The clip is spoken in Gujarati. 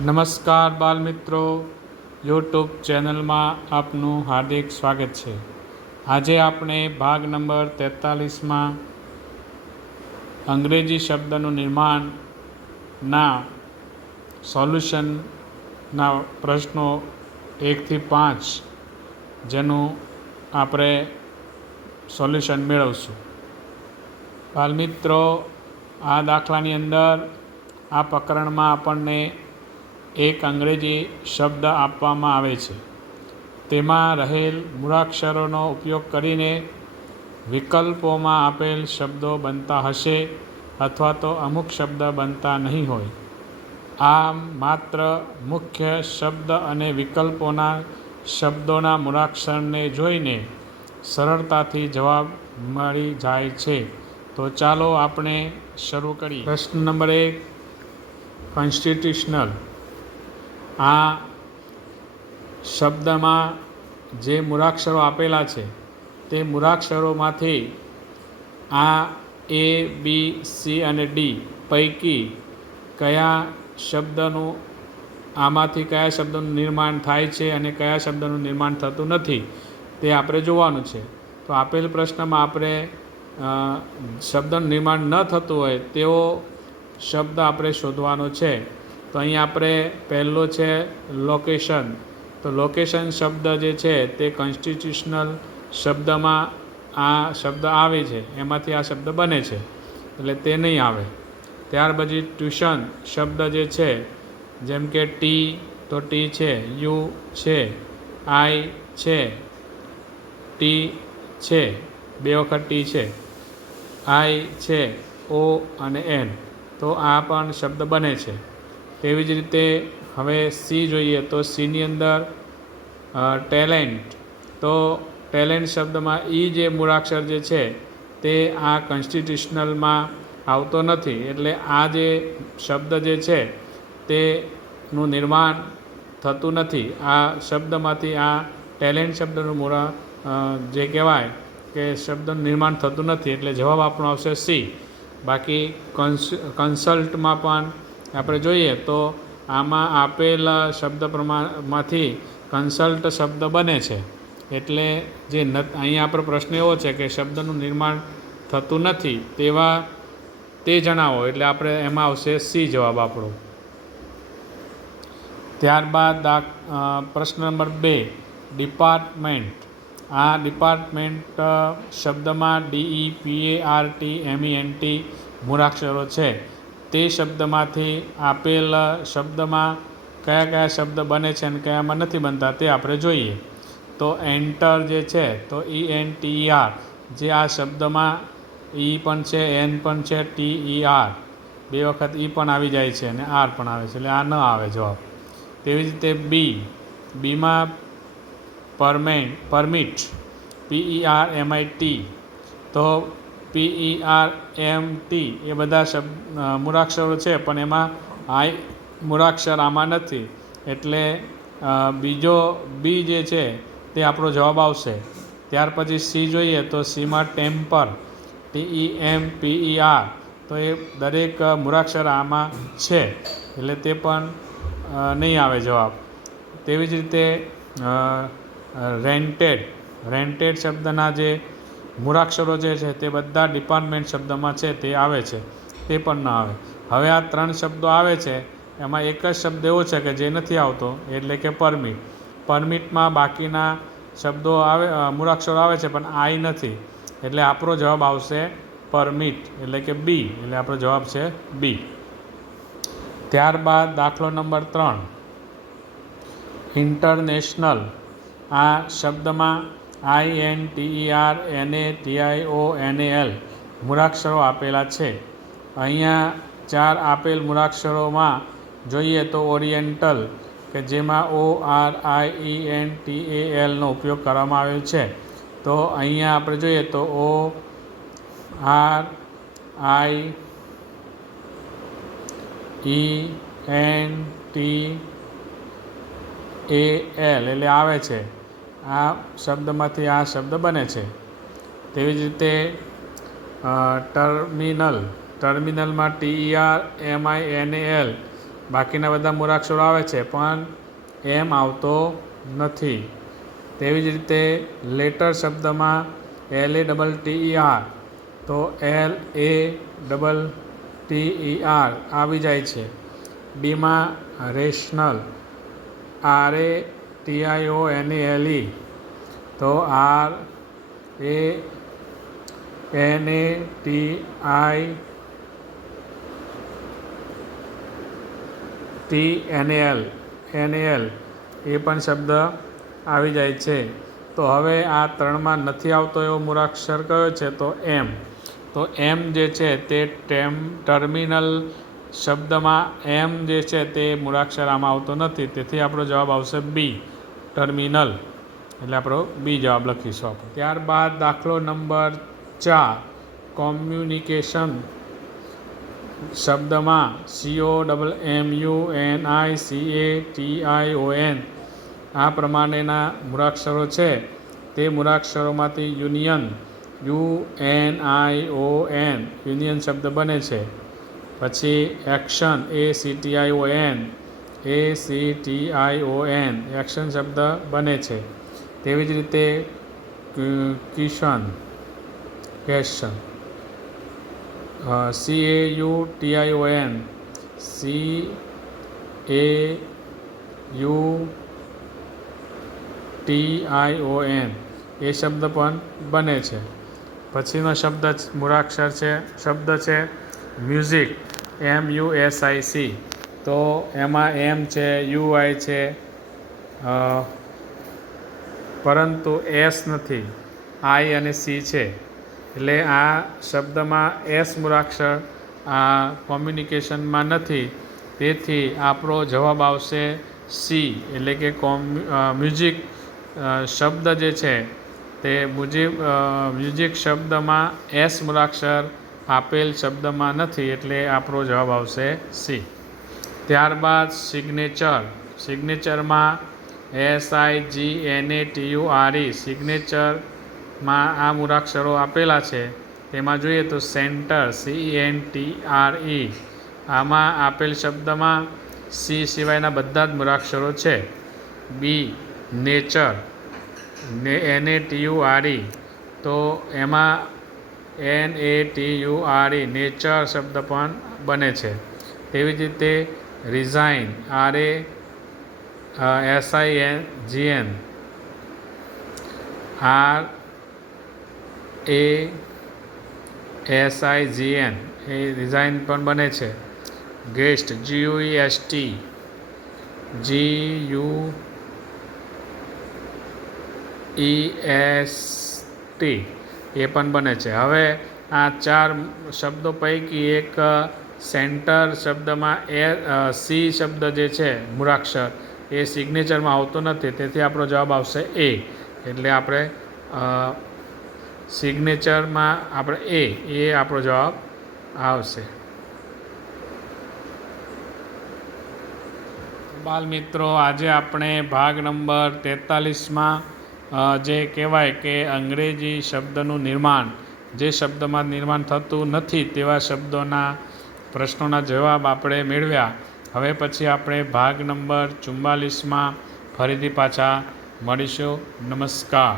નમસ્કાર બાલમિત્રો, યુટ્યુબ ચેનલમાં આપનું હાર્દિક સ્વાગત છે. આજે આપણે ભાગ નંબર 43માં અંગ્રેજી શબ્દનું નિર્માણના સોલ્યુશનના પ્રશ્નો 1 થી 5 જેનું આપણે સોલ્યુશન મેળવશું. બાલમિત્રો, આ દાખલાની અંદર આ પ્રકરણમાં આપણને એક અંગ્રેજી શબ્દ આપવામાં આવે છે. તેમાં રહેલ મૂળાક્ષરોનો ઉપયોગ કરીને વિકલ્પોમાં આપેલ શબ્દો બનતા હશે અથવા તો અમુક શબ્દ બનતા નહીં હોય. આમ માત્ર મુખ્ય શબ્દ અને વિકલ્પોના શબ્દોના મૂળાક્ષરને જોઈને સરળતાથી જવાબ મળી જાય છે. તો ચાલો આપણે શરૂ કરીએ. પ્રશ્ન નંબર 1, કોન્સ્ટિટ્યુશનલ. આ શબ્દમાં જે મૂળાક્ષરો આપેલા છે તે મૂળાક્ષરોમાંથી આ A, B, C અને D પૈકી આમાંથી કયા શબ્દનું નિર્માણ થાય છે અને કયા શબ્દનું નિર્માણ થતું નથી તે આપણે જોવાનું છે. તો આપેલ પ્રશ્નમાં આપણે શબ્દનું નિર્માણ ન થતું હોય તેવો શબ્દ આપણે શોધવાનો છે. તો અહીં આપણે પહેલો છે લોકેશન. તો લોકેશન શબ્દ જે છે તે કોન્સ્ટિટ્યુશનલ શબ્દમાં આ શબ્દ આવે છે, એમાંથી આ શબ્દ બને છે, એટલે તે નહીં આવે. ત્યાર પછી ટ્યુશન શબ્દ જે છે, જેમ કે ટી તો ટી છે, યુ છે, આઈ છે, ટી છે, 2 વખત ટી છે, આઈ છે, ઓ અને એન, તો આ પણ શબ્દ બને છે. તેવી જ રીતે હવે સી જોઈએ તો સીની અંદર ટેલેન્ટ. તો ટેલેન્ટ શબ્દમાં ઈ જે મૂળાક્ષર જે છે તે આ કોન્સ્ટિટ્યુશનલમાં આવતો નથી, એટલે આ જે શબ્દ જે છે તેનું નિર્માણ થતું નથી. આ શબ્દમાંથી આ ટેલેન્ટ શબ્દનું જે કહેવાય કે શબ્દનું નિર્માણ થતું નથી, એટલે જવાબ આપણો આવશે સી. બાકી કન્સલ્ટમાં પણ આપણે જોઈએ તો આમાં આપેલ શબ્દ પ્રમાણમાંથી કન્સલ્ટ શબ્દ બને છે, એટલે જે અહીંયા આપણો પ્રશ્ન એવો છે કે શબ્દનું નિર્માણ થતું નથી તે જણાવો, એટલે આપણે એમાં આવશે સી જવાબ આપણો. ત્યારબાદ પ્રશ્ન નંબર 2, ડિપાર્ટમેન્ટ. આ ડિપાર્ટમેન્ટ શબ્દમાં DEPARTMENT મૂળાક્ષરો છે. તે શબ્દમાંથી આપેલ શબ્દમાં કયા શબ્દ બને છે અને કયામાં નથી બનતા તે આપણે જોઈએ. તો એન્ટર જે છે તો ENTER, જે આ શબ્દમાં ઈ પણ છે, એન પણ છે, TER 2 વખત ઈ પણ આવી જાય છે અને આર પણ આવે છે, એટલે આ ન આવે જવાબ. તેવી જ રીતે બીમાં પરમિટ, PERMIT, તો PERMT એ બધા મૂળાક્ષરો છે, પણ એમાં આઈ મૂળાક્ષર આમાં નથી, એટલે બીજો બી જે છે તે આપણો જવાબ આવશે. ત્યાર પછી સી જોઈએ તો સીમાં ટેમ્પર, TEMPER, તો એ દરેક મૂળાક્ષર આમાં છે, એટલે તે પણ નહીં આવે જવાબ. તેવી જ રીતે રેન્ટેડ શબ્દના જે મૂળાક્ષરો જે છે તે બધા ડિપાર્ટમેન્ટ શબ્દમાં છે તે આવે છે, તે પણ ન આવે. હવે આ 3 શબ્દો આવે છે, એમાં એક જ શબ્દ એવો છે કે જે નથી આવતો, એટલે કે પરમિટ. પરમિટમાં બાકીના શબ્દો મૂળાક્ષરો આવે છે પણ આઈ નથી, એટલે આપણો જવાબ આવશે પરમિટ, એટલે કે બી, એટલે આપણો જવાબ છે બી. ત્યારબાદ દાખલો નંબર 3, ઇન્ટરનેશનલ. આ શબ્દમાં INTERNATIONAL મૂળાક્ષરો આપેલા છે. અહીંયા 4 આપેલ મૂળાક્ષરોમાં જોઈએ તો ઓરિએન્ટલ, કે જેમાં ORIENTAL નો ઉપયોગ કરવામાં આવ્યો છે. તો અહીંયા આપણે જોઈએ તો ORIENTAL એટલે આવે છે. આ શબ્દમાંથી આ શબ્દ બને છે. તેવી જ રીતે ટર્મિનલમાં TERMINAL બાકીના બધા મૂળાક્ષરો આવે છે પણ એમ આવતો નથી. તેવી જ રીતે લેટર શબ્દમાં LATTER તો LATTER આવી જાય છે. ડીમાં રેશનલ RATIONALE તો RANATINAL એ પણ શબ્દ આવી જાય છે. તો હવે આ ત્રણમાં નથી આવતો એવો મૂળાક્ષર કયો છે? તો એમ. તો એમ જે છે તે ટર્મિનલ શબ્દમાં એમ જે છે તે મૂળાક્ષર આમાં આવતો નથી. તેથી આપણો જવાબ આવશે બી, ટર્મિનલ. એટલે આપણો બી જવાબ લખીશું આપણે. ત્યારબાદ દાખલો નંબર 4, કોમ્યુનિકેશન શબ્દમાં COMMUNICATION આ પ્રમાણેના મૂળાક્ષરો છે. તે મૂળાક્ષરોમાંથી યુનિયન UNION યુનિયન શબ્દ બને છે. પછી એક્શન ACTION એક્શન શબ્દ બને છે. તેવી જ રીતે ક્વેશ્ચન CAUTION CAUTION એ શબ્દ પણ બને છે. પછીનો મૂળાક્ષર શબ્દ છે મ્યુઝિક MUSIC. તો એમાં એમ છે, UI છે, પરંતુ S નથી, I અને C છે. એટલે આ શબ્દમાં S મૂળાક્ષર આ કોમ્યુનિકેશનમાં નથી. તેથી આપણો જવાબ આવશે સી, એટલે કે મ્યુઝિક શબ્દ જે છે તે મ્યુઝિક શબ્દમાં S મૂળાક્ષર આપેલ શબ્દમાં નથી. એટલે આપણો જવાબ આવશે સી. ત્યારબાદ સિગ્નેચરમાં SIGNATURE સિગ્નેચરમાં આ મૂળાક્ષરો આપેલા છે. તેમાં જોઈએ તો સેન્ટર CENTRE આમાં આપેલ શબ્દમાં સી સિવાયના બધા જ મૂળાક્ષરો છે. બી નેચર NATURE તો એમાં NATURE નેચર શબ્દ પણ બને છે. તેવી જ રીતે રિઝાઇન RASIGN RASIGN એ રિઝાઇન પણ બને છે. ગેસ્ટ GUEST GUEST એ પણ બને છે. હવે આ 4 શબ્દો પૈકી એક સેન્ટર શબ્દમાં સી શબ્દ જે છે મૂળાક્ષર એ સિગ્નેચરમાં આવતો નથી. તેથી આપણો જવાબ આવશે એ. એટલે આપણે સિગ્નેચરમાં આપણે એ આપણો જવાબ આવશે. બાલ મિત્રો, આજે આપણે ભાગ નંબર 43માં જે કહેવાય કે અંગ્રેજી શબ્દનું નિર્માણ, જે શબ્દમાં નિર્માણ થતું નથી તેવા શબ્દોના પ્રશ્નોના જવાબ આપણે મેળવ્યા. હવે પછી આપણે ભાગ નંબર 44માં ફરીથી પાછા મળીશું. નમસ્કાર.